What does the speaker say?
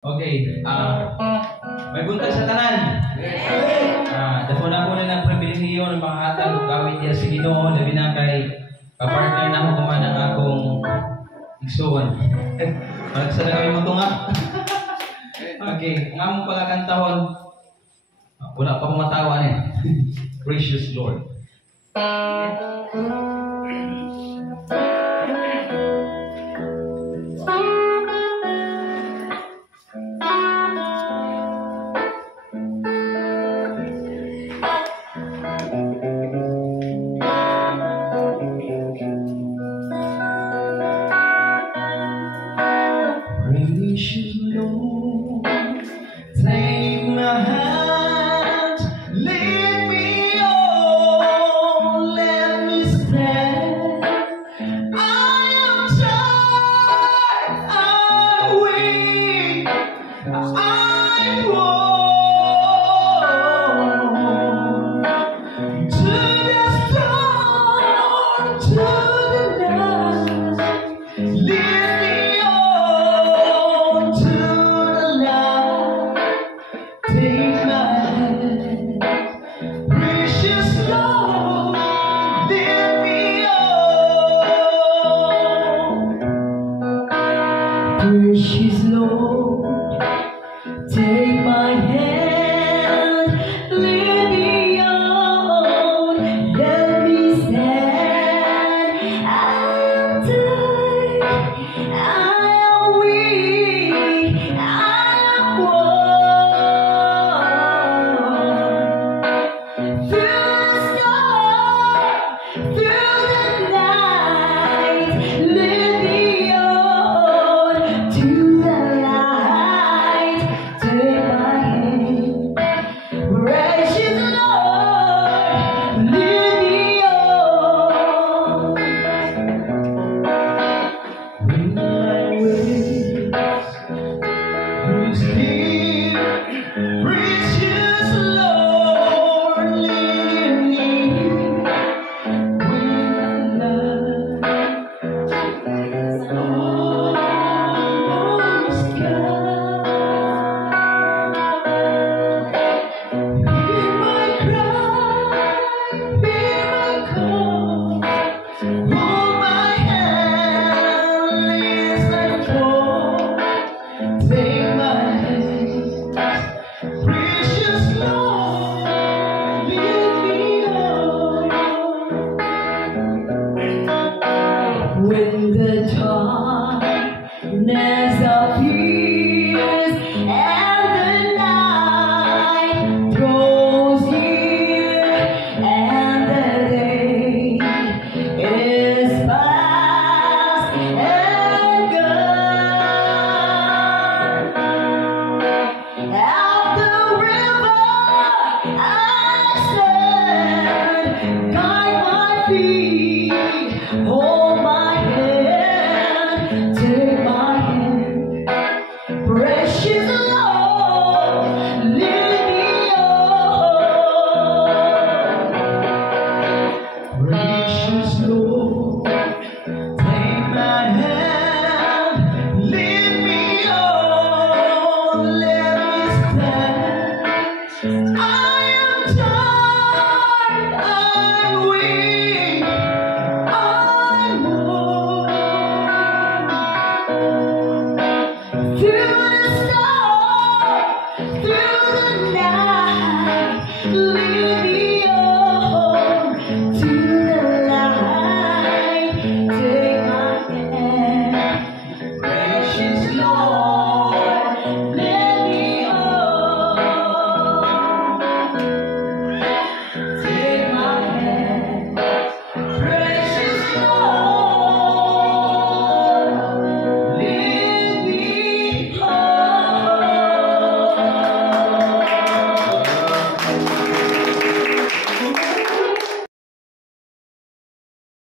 Okay, may buntag sa tanan. Dako na ko na ng pribilehiyo ng mga hatag ug gawin niya sa Ginoo labi na kay kapartner na ako kuman ang akong igsoon. Malagsa na kami mo to nga. Okay, nga mo pala kantahon. Wala pa akong matawa niya. Gracious Lord. Gracious Lord, take my hand, lead me on, let me stand. I am tired, I'm weak, I'm poor.